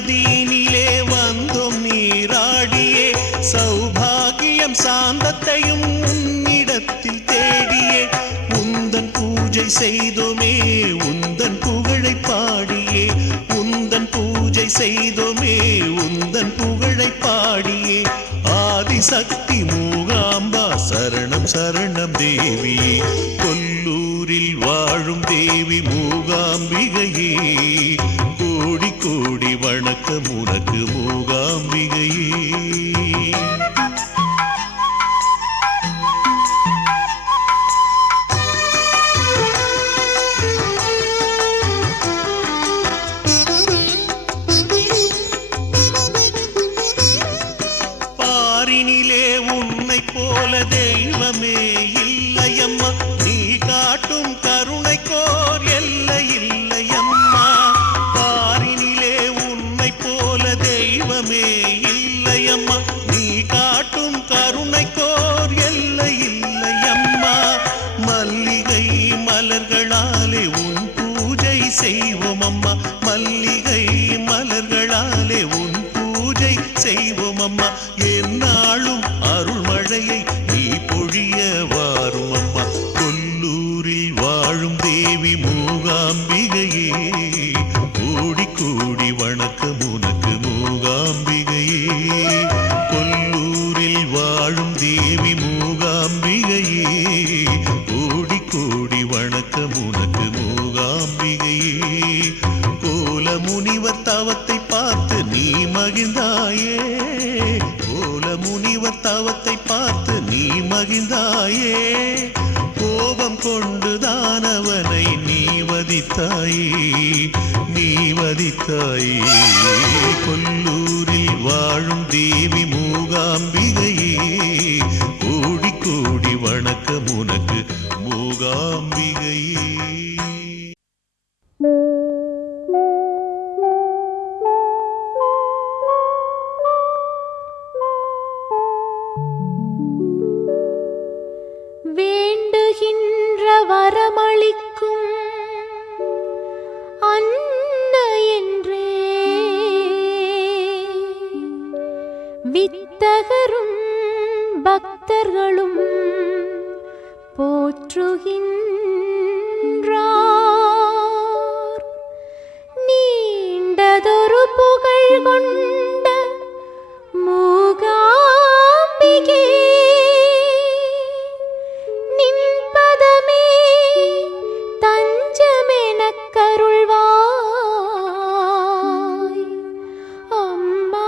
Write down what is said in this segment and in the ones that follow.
நதியினிலே வந்தோம் நீராடியே சௌபாகியம் சாந்தத்தையும் உன்னிடத்தில் தேடியே உந்தன் பூஜை செய்தோமே உந்தன் புகழை பாடியே உந்தன் பூஜை செய்தோமே உந்தன் புகழை பாடியே ஆதிசக்தி மூகாம்பா சரணம் சரணம் தேவியே கொல்லூரில் வாழும் தேவி மூகாம்பிகையே கோடி கோடி வணக்கம் உனக்கு மூகாம்பிகையே. பாரினிலே உன்னை போல தெய்வமே இல்லையம்மா நீ காட்டும் கருணைக்கோர் எல்லை இல்லையம்மா பாரினிலே உன்னை போல தெய்வமே இல்லையம்மா நீ காட்டும் கருணைக்கோர் எல்லை இல்லையம்மா மல்லிகை மலர்களாலே உன் பூஜை செய்வோம் அம்மா மல்லிகை மலர்களாலே உன் பூஜை செய்வோம் அம்மா என்னாலும் அருள்மழையை நீ பொழிய வாரும் அம்மா கொல்லூரில் வாழும் தேவி மூகாம்பிகையே கோடி கோடி வணக்கம் உனக்கு மூகாம்பிகையே கொல்லூரில் வாழும் தேவி மூகாம்பிகையே கோடி கோடி வணக்கம் உனக்கு மூகாம்பிகையே கோல முனிவர் தவத்தை பார்த்து நீ மகிழ்ந்தாயே கோல முனிவர் தவத்தை பார்த்து நீ மகிழ்ந்தாயே கோபம் கொண்டுதானவனை நீ வதித்தாயே கொல்லூரில் வாழும் தேவி மூகாம்பிகையே கோடி கோடி வணக்கம் உனக்கு மூகாம்பிகையே. வேண்டுகின்ற வரமளிக்கும் அன்னையென்றே வித்தகரும் பக்தர்களும் போற்றுகின்றார் நீண்டதொரு புகழ் கொண்ட மூகாம்பிகே நின்பதமே தஞ்சமெனக் கருள்வாய் அம்மா.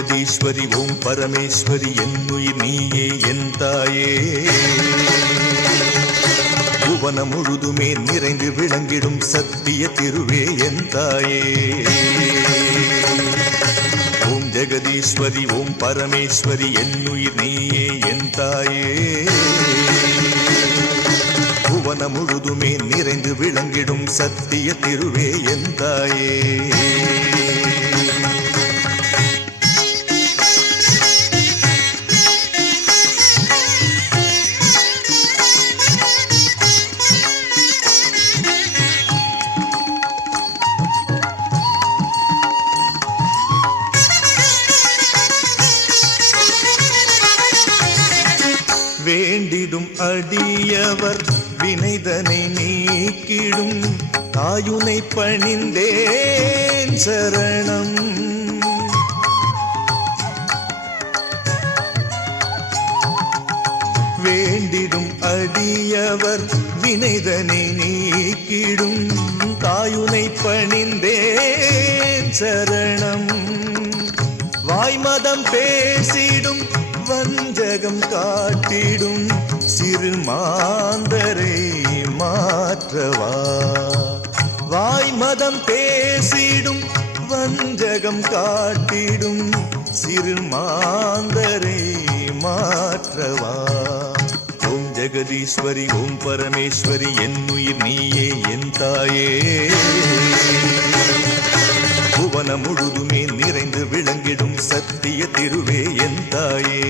ஜெகதீஸ்வரி ஓம் பரமேஸ்வரி என்னுயிர் நீயே என் தாயே புவனம் முழுதுமே நிறைந்து விளங்கிடும் சத்திய திருவே என் தாயே ஓம் ஜெகதீஸ்வரி ஓம் பரமேஸ்வரி என்னுயிர் நீயே என் தாயே புவனம் முழுதுமே நிறைந்து விளங்கிடும் சத்திய திருவே என் தாயே வேண்டிடும் அடியவர் வினைதனை நீக்கிடும் தாயுனை பணிந்தேன் சரணம் வேண்டிடும் அடியவர் வினைதனை நீக்கிடும் தாயுனை பணிந்தேன் சரணம் வாய்மதம் பேசிடும் வஞ்சகம் காட்டிடும் சிறு மாந்தரை மாற்றவா வாய்மதம் பேசிடும் வஞ்சகம் காட்டிடும் சிறு மாந்தரை மாற்றவா ஓம் ஜெகதீஸ்வரி ஓம் பரமேஸ்வரி என்னுயிர் நீயே என் தாயே புவனம் முழுதுமே நிறைந்து விளங்கிடும் சத்திய திருவே என் தாயே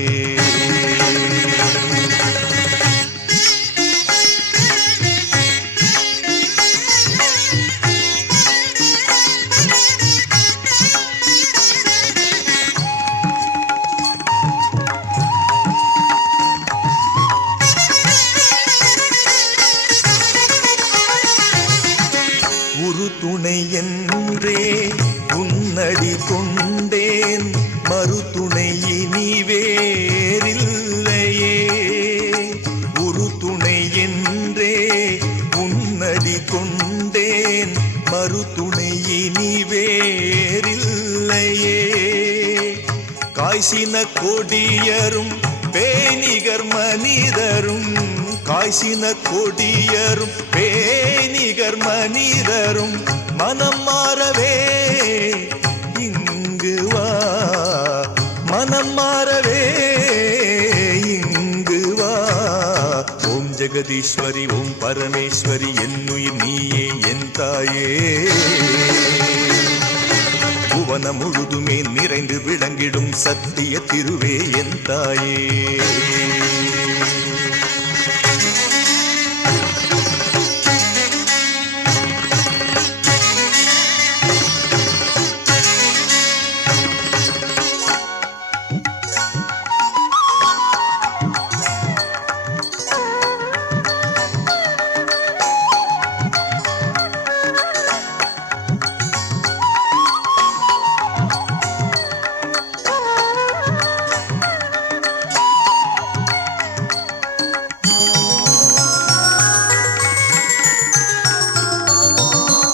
உரு துணை என்றே உன்னடி கொண்டேன் மறுதுணை இனி வேறில்லையே உரு துணை என்றே உன்னடி கொண்டேன் மறுதுணை இனி வேறில்லையே காய்ச்சின கொடியரும் பேணிகர் மனிதரும் காய்ச்சின கொடியரும் பேணிகர் மனிதரும் மனம் மாறவே இங்கு வா மனம் மாறவே இங்கு வா ஓம் ஜெகதீஸ்வரி ஓம் பரமேஸ்வரி என்னுயிர் நீயே என் தாயே புவனம் முழுதுமே நிறைந்து விளங்கிடும் சத்திய திருவே என் தாயே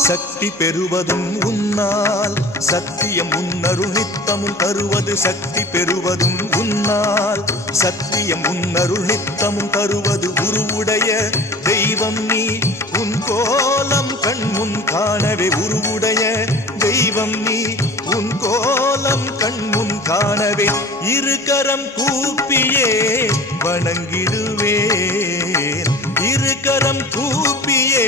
சக்தி பெறுவதும் உன்னால் சத்தியம் உன்னருள் நித்தமும் தருவது சக்தி பெறுவதும் உன்னால் சத்தியம் உன்னருள் நித்தமும் தருவது உருவுடைய தெய்வம் நீ உன் கோலம் கண்முன் காணவே உருவுடைய தெய்வம் நீ உன் கோலம் கண்முன் காணவே இருகரம் கூப்பியே வணங்கிடுவேன் இருகரம் கூப்பியே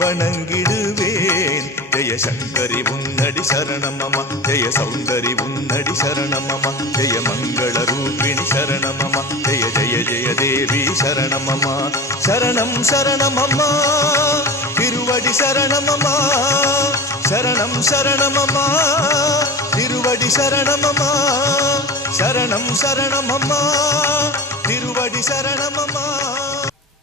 வணங்கிடுவேன் ஜெய சங்கரி உன்னடி சரணமம ஜெய சௌந்தரி உன்னடி சரணமம ஜெய மங்கள ரூபிணி சரணமம ஜெய ஜெய ஜெய தேவி சரணமம சரணம் சரணமம்மா திருவடி சரணமம்மா சரணம் சரணமம்மா திருவடி சரணமம்மா சரணம் சரணமம்மா